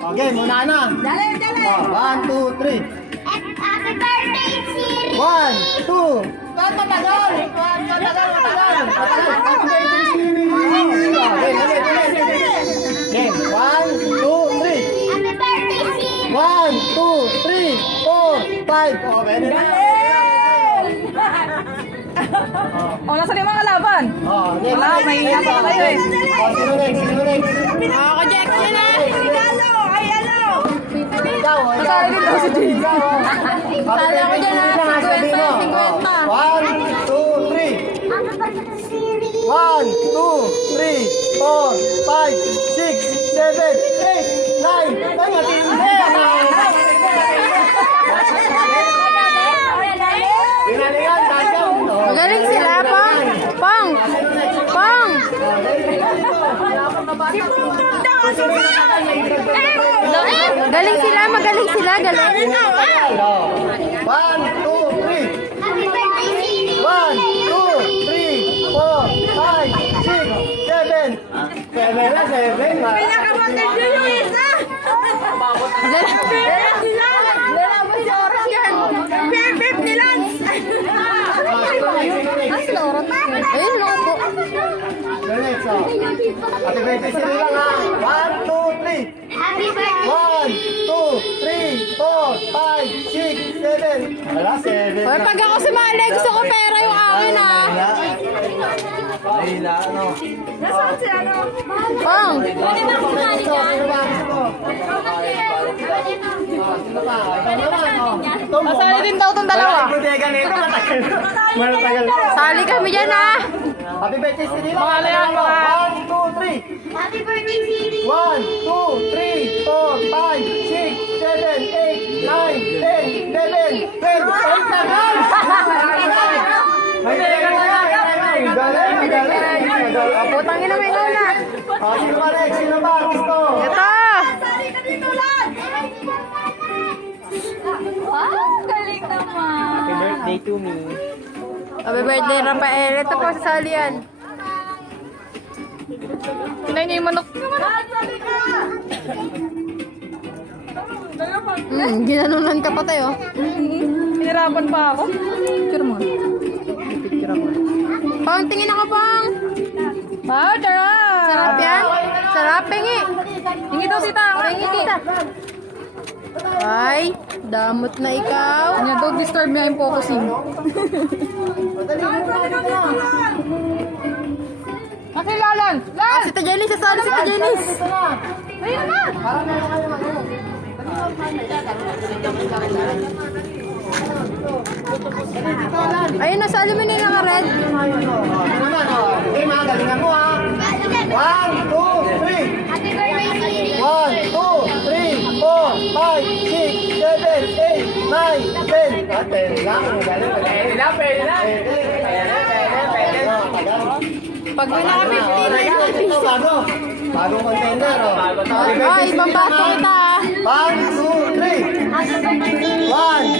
Okay, muna na. Dali, dali. 1, 2, 3. Happy birthday, Siri! 1, 2. Ba't matagal? Matagal. Happy birthday, Siri. Okay, ulit. Game. 1, 2, 3. Happy birthday, Siri! 1, 2, 3, 4, 5. Oh, pwede na. O, nasa yung mga laban? Oh, next. Wala, may iyak pa kayo eh. Oh, sino next? Ako, Jack, yun na. Regalo. Ay, ano? Ikaw, Kasali din daw si Jay. Sali ako dyan ha, 50. 1, 2, 3. Happy birthday, Siri! 1, 2, 3, 4, 5, 6, 7, 8, 9. Ay, matindi! Pinalingan, dadyaw. Magaling sila, Pong! Pong! Pong! Galing sila, magaling sila, galing. 1, 2, 3. Happy birthday, Siri! 1, 2, 3, 4, 5, 6, 7. 7 na, 7. Pinakabatid nyo yung isa. Lalabas yung oras yan. Pip ni Lance. Ayun, lobo. Next, oh. Happy birthday sila lang ha. 1, 2, 3. Happy birthday! 1, 2, 3, 4, 5, 6, 7. Wala, 7. Hoy, pag ako sumali, gusto ko pera yung akin, ha. Mahila, ano? Nasaan si ano? Pong! Pwede ba kumali dyan? Sino pa? Ikaw naman, oh. Masali din daw itong dalawa. Wala, bodega nito, matagal. Matagal. Sali kami dyan, ha. Happy birthday sila. Mga layan, mga. 1, 2, 3. Happy birthday, Siri! 1, 2, 3, 4, 5, 6, 7, 8, 9, 10, 11, 12. Ay, tagal! May galing. Putangin na may una. Sino ba next? Sino ba? Gusto? Ito! Sali ka dito, Lance. Wow, galing naman. Happy birthday to me. Happy birthday, Rafael. Ito po sa sali yan. Kinain niya yung manok. Sali ka. Ginanunan ka pa tayo. Hirapan pa ako. Picture mo. Pong, tingin ako, Pong. Wow, charot. Sarap yan. Sarap, pengi. Hingi daw si Tao. Pengi, tita. Ay, damot na ikaw. Kanya daw disturb niya yung focusing. Nakilalan! Ah, si Tajelis, sasali si Tajelis. Ayun na! Ayun, nasali mo na yung naka-red. Okay, mga galingan mo ha. 1, 2, 3. Happy birthday, Siri! 1, 2, 3, 4, 5, 6, 7, 8, 9, 10. 10 lang. Pwede na. Pag may naka-15 na yun. Ito, bagong container. Ay, ibang bato kita. 1, 2, 3. 1, 2, 3, 4, 5, 6, 7, 8, 9, 10.